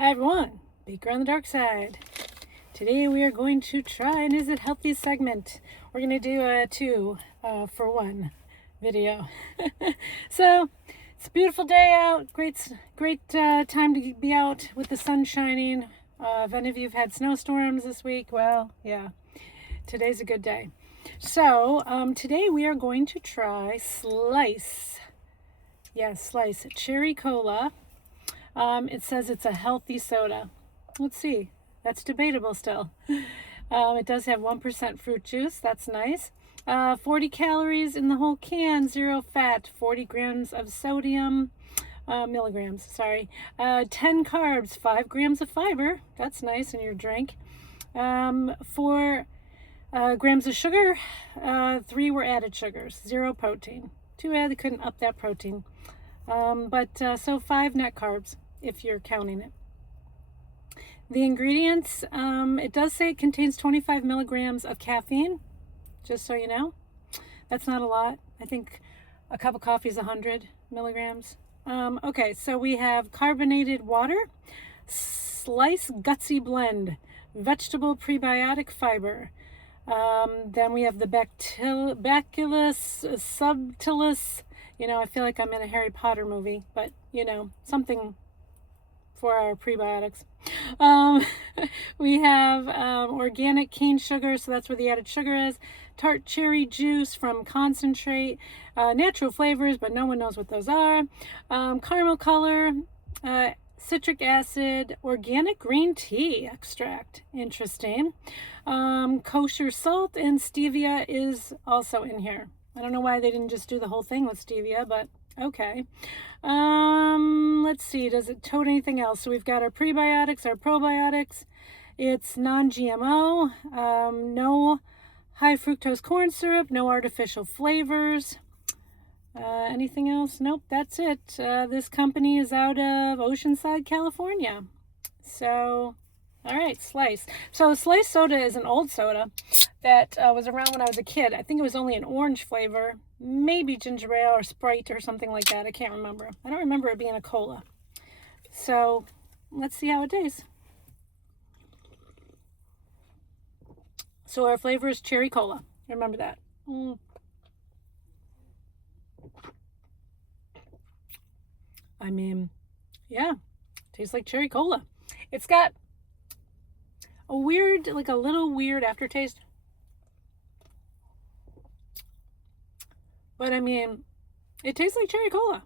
Hi everyone, Baker on the Dark Side. Today we are going to try an Is It Healthy segment. We're going to do a 2-for-1 video. So, it's a beautiful day out. Great time to be out with the sun shining. If any of you have had snowstorms this week, well, yeah, today's a good day. So, today we are going to try Slice. Yes, Slice Cherry Cola. It says it's a healthy soda. Let's see. That's debatable still. It does have 1% fruit juice. That's nice. 40 calories in the whole can, 0 fat, 40 grams of sodium, milligrams, sorry. 10 carbs, 5 grams of fiber. That's nice in your drink. 4 grams of sugar, 3 were added sugars, 0 protein. Too bad they couldn't up that protein. So 5 net carbs if you're counting it. The ingredients, it does say it contains 25 milligrams of caffeine, just so you know. That's not a lot. I think a cup of coffee is 100 milligrams. Okay, so we have carbonated water, Slice Gutsy Blend, vegetable prebiotic fiber. Then we have the Bacillus subtilis. I feel like I'm in a Harry Potter movie, but something for our prebiotics. We have organic cane sugar, so that's where the added sugar is. Tart cherry juice from concentrate. Natural flavors, but no one knows what those are. Caramel color. Citric acid. Organic green tea extract. Interesting. Kosher salt and stevia is also in here. I don't know why they didn't just do the whole thing with stevia, but okay. Let's see, does it tote anything else? So we've got our prebiotics, our probiotics. It's non-GMO, no high fructose corn syrup, no artificial flavors. Anything else? Nope, that's it. This company is out of Oceanside, California. So, all right, Slice. So Slice soda is an old soda that was around when I was a kid. I think it was only an orange flavor, maybe ginger ale or Sprite or something like that. I can't remember. I don't remember it being a cola. So let's see how it tastes. So our flavor is cherry cola. Remember that. I mean, yeah, tastes like cherry cola. It's got a weird, like a little weird aftertaste. But I mean, it tastes like cherry cola.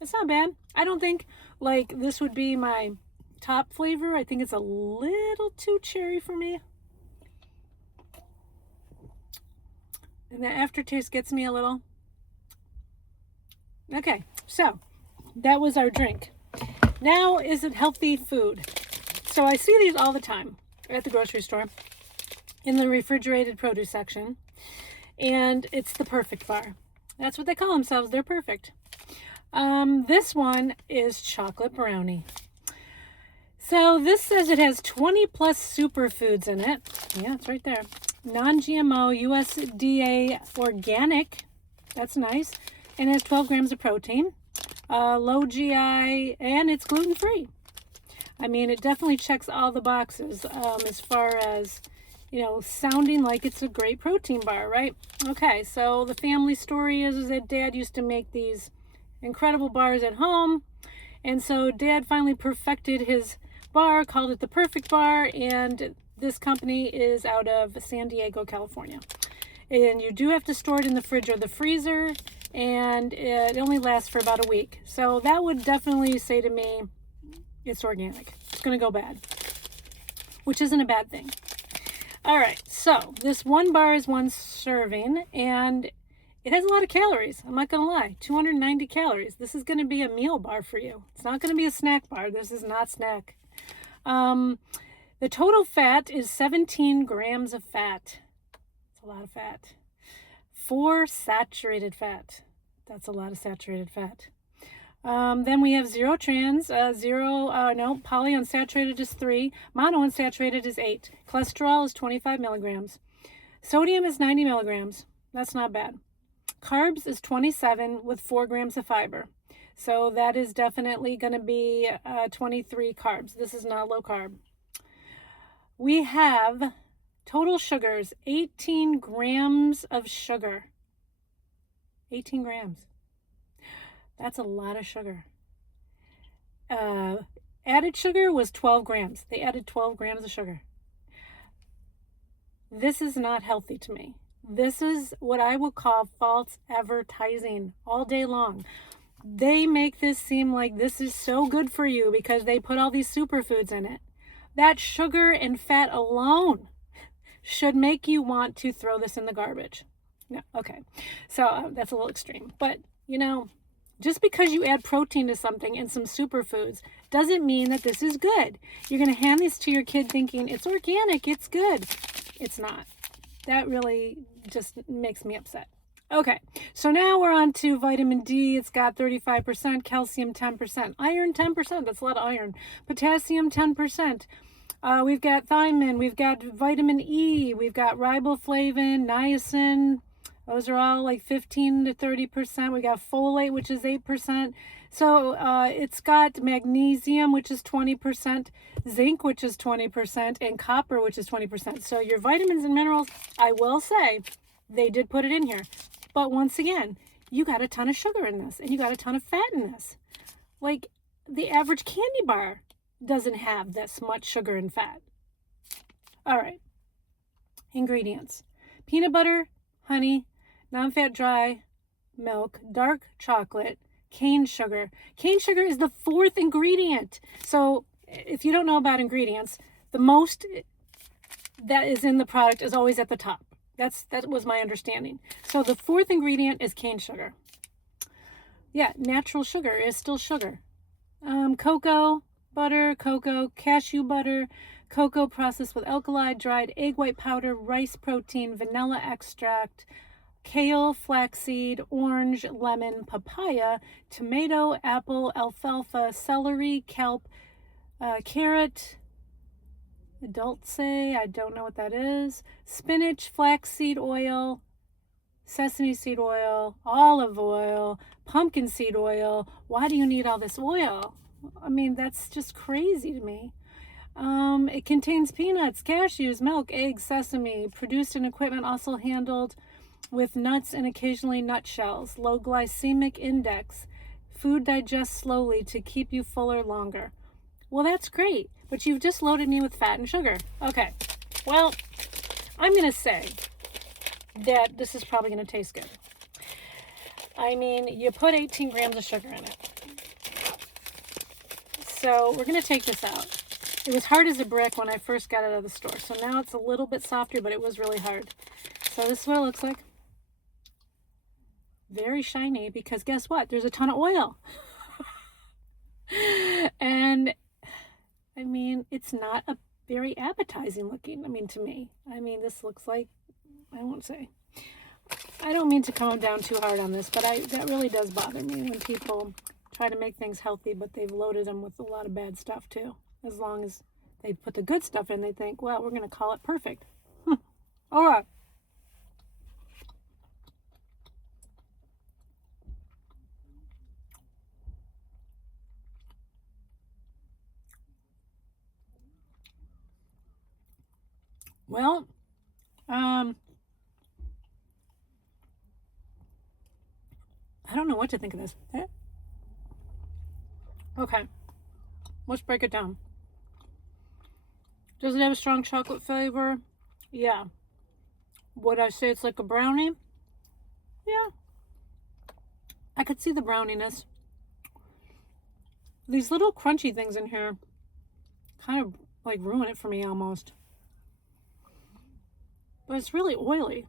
It's not bad. I don't think like this would be my top flavor. I think it's a little too cherry for me. And the aftertaste gets me a little. Okay, so that was our drink. Now, is it healthy food? So I see these all the time at the grocery store in the refrigerated produce section. And it's the Perfect Bar. That's what they call themselves. They're perfect. This one is chocolate brownie. So this says it has 20 plus superfoods in it. Yeah, it's right there. Non-GMO, USDA organic. That's nice. And it has 12 grams of protein. Low GI, and it's gluten-free. I mean, it definitely checks all the boxes as far as sounding like it's a great protein bar, right? Okay, so the family story is that Dad used to make these incredible bars at home, and so Dad finally perfected his bar, called it the Perfect Bar, and this company is out of San Diego, California. And you do have to store it in the fridge or the freezer, and it only lasts for about a week. So that would definitely say to me, it's organic. It's going to go bad, which isn't a bad thing. All right, so this one bar is one serving, and it has a lot of calories. I'm not going to lie, 290 calories. This is going to be a meal bar for you. It's not going to be a snack bar. This is not snack. The total fat is 17 grams of fat. That's a lot of fat. 4 saturated fat. That's a lot of saturated fat. Then we have 0 trans, polyunsaturated is 3, monounsaturated is 8, cholesterol is 25 milligrams, sodium is 90 milligrams, that's not bad. Carbs is 27 with 4 grams of fiber. So that is definitely going to be 23 carbs. This is not low carb. We have total sugars, 18 grams of sugar. 18 grams. That's a lot of sugar. Added sugar was 12 grams. They added 12 grams of sugar. This is not healthy to me. This is what I would call false advertising all day long. They make this seem like this is so good for you because they put all these superfoods in it. That sugar and fat alone should make you want to throw this in the garbage. No, okay. So that's a little extreme. But, you know, just because you add protein to something and some superfoods doesn't mean that this is good. You're going to hand this to your kid thinking it's organic, it's good. It's not. That really just makes me upset. Okay, so now we're on to vitamin D. It's got 35%, calcium 10%, iron 10%. That's a lot of iron. Potassium 10%. We've got thiamine. We've got vitamin E. We've got riboflavin, niacin. Those are all like 15 to 30%. We got folate, which is 8%. So it's got magnesium, which is 20%, zinc, which is 20%, and copper, which is 20%. So your vitamins and minerals, I will say, they did put it in here. But once again, you got a ton of sugar in this, and you got a ton of fat in this. Like the average candy bar doesn't have this much sugar and fat. All right. Ingredients: peanut butter, honey, non-fat dry milk, dark chocolate, cane sugar. Cane sugar is the fourth ingredient. So if you don't know about ingredients, the most that is in the product is always at the top. That was my understanding. So the fourth ingredient is cane sugar. Yeah, natural sugar is still sugar. Cocoa butter, cocoa, cashew butter, cocoa processed with alkali, dried egg white powder, rice protein, vanilla extract, kale, flaxseed, orange, lemon, papaya, tomato, apple, alfalfa, celery, kelp, carrot, dulce, I don't know what that is, spinach, flaxseed oil, sesame seed oil, olive oil, pumpkin seed oil. Why do you need all this oil? I mean, that's just crazy to me. It contains peanuts, cashews, milk, eggs, sesame, produced in equipment also handled with nuts and occasionally nutshells. Low glycemic index. Food digests slowly to keep you fuller longer. Well, that's great, but you've just loaded me with fat and sugar. Okay, well, I'm going to say that this is probably going to taste good. I mean, you put 18 grams of sugar in it. So we're going to take this out. It was hard as a brick when I first got it out of the store. So now it's a little bit softer, but it was really hard. So this is what it looks like. Very shiny because guess what? There's a ton of oil. And I mean, it's not a very appetizing looking, I mean, to me. I mean, this looks like, I won't say. I don't mean to come down too hard on this, but that really does bother me when people try to make things healthy, but they've loaded them with a lot of bad stuff too. As long as they put the good stuff in, they think, well, we're going to call it perfect. All right. Well, I don't know what to think of this. Okay, let's break it down. Does it have a strong chocolate flavor? Yeah. Would I say it's like a brownie? Yeah. I could see the browniness. These little crunchy things in here kind of like ruin it for me almost. But it's really oily.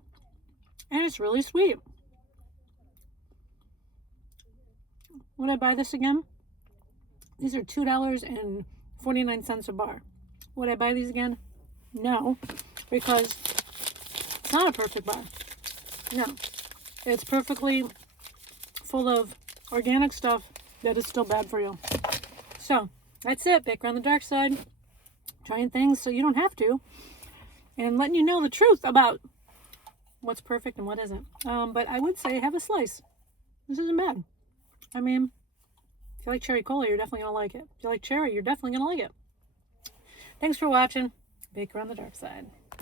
And it's really sweet. Would I buy this again? These are $2.49 a bar. Would I buy these again? No, because it's not a perfect bar. No, it's perfectly full of organic stuff that is still bad for you. So that's it. Baker on the dark side. Trying things so you don't have to. And letting you know the truth about what's perfect and what isn't. But I would say have a slice. This isn't bad. I mean, If you like cherry cola, you're definitely going to like it. If you like cherry, you're definitely going to like it. Thanks for watching Baker on the Dark Side.